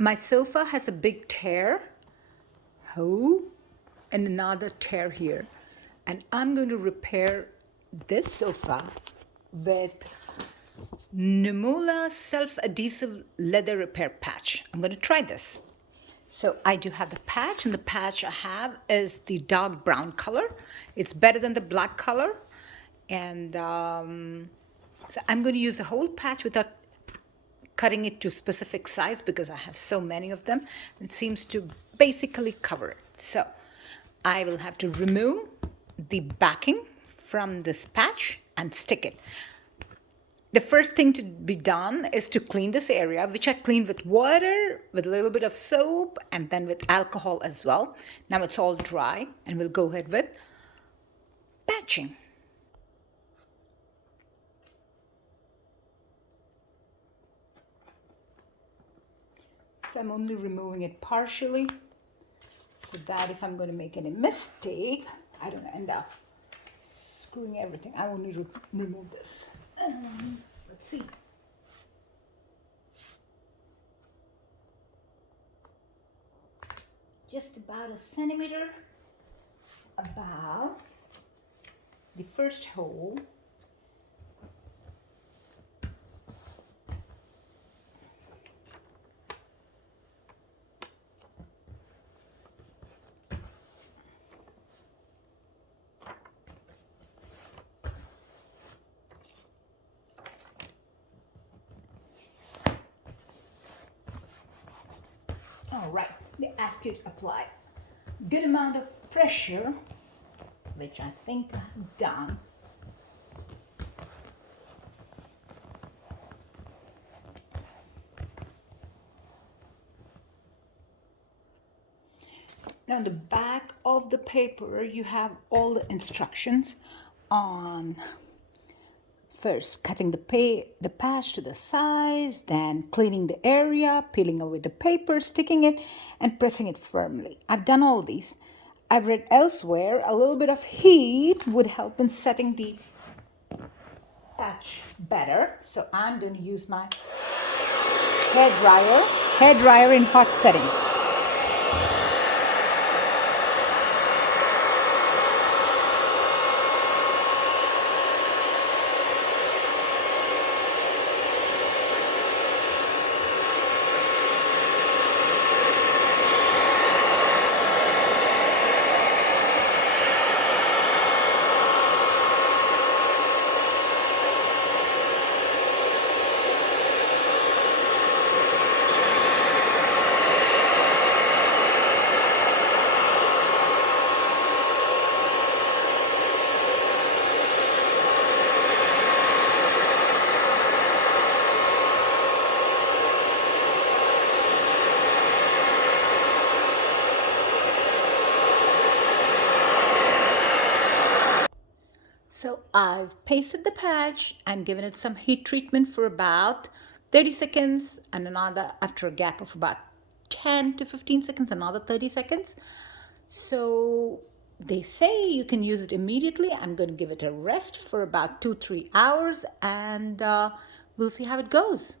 My sofa has a big tear hole and another tear here. And I'm going to repair this sofa with Numola self-adhesive leather repair patch. I'm going to try this. So I do have the patch, and the patch I have is the dark brown color. It's better than the black color. And so I'm going to use the whole patch without cutting it to specific size because I have so many of them. It seems to basically cover it. So I will have to remove the backing from this patch and stick it. The first thing to be done is to clean this area, which I cleaned with water, with a little bit of soap, and then with alcohol as well. Now it's all dry, and we'll go ahead with patching. So I'm only removing it partially so that if I'm going to make any mistake, I don't end up screwing everything. I only remove this. Let's see. Just about a centimeter above the first hole. All right, they ask you to apply good amount of pressure, which I think I've done. Now on the back of the paper, you have all the instructions on first cutting the patch to the size, then cleaning the area, peeling away the paper, sticking it, and pressing it firmly. I've done all these. I've read elsewhere a little bit of heat would help in setting the patch better. So I'm going to use my hair dryer in hot setting. So I've pasted the patch and given it some heat treatment for about 30 seconds and another, after a gap of about 10 to 15 seconds, another 30 seconds. So they say you can use it immediately. I'm going to give it a rest for about 2-3 hours, and we'll see how it goes.